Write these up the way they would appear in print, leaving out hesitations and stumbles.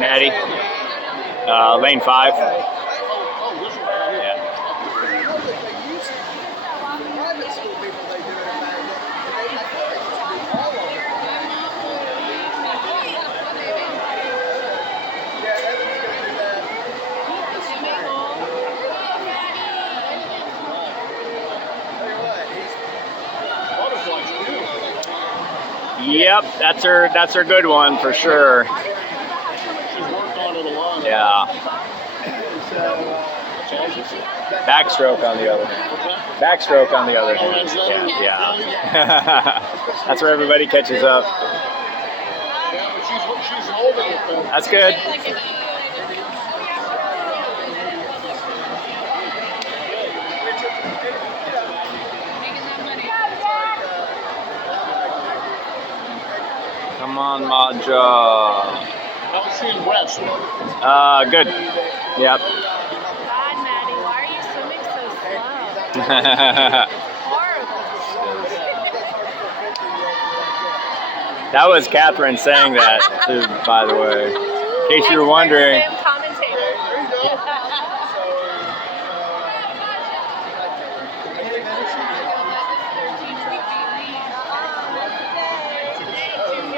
Maddie. Lane 5. Yeah. Yep, that's her good one for sure. She's worked on it a lot. Yeah. Backstroke on the other hand. Backstroke on the other hand. Yeah. That's where everybody catches up. She's holding it though. That's good. Come on, Maja. How was she in West? Good. Yep. God, Maddie, why are you swimming so slow? Horrible. That was Catherine saying that, too, by the way. In case you were wondering.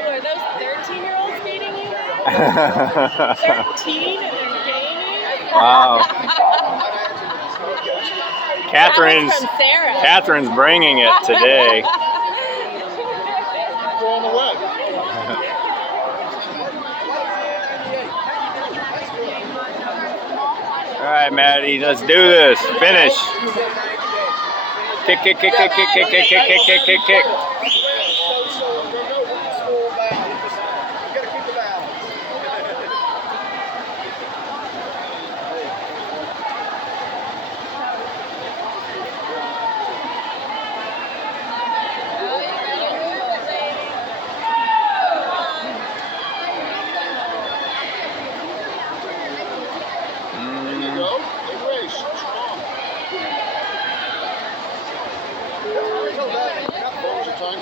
Are those 13-year-olds beating you? 13 and they're gaming? Wow. Catherine's bringing it today. All right, Maddie, let's do this. Finish. Kick, kick, kick, kick, kick, kick, kick, kick, kick, kick, kick.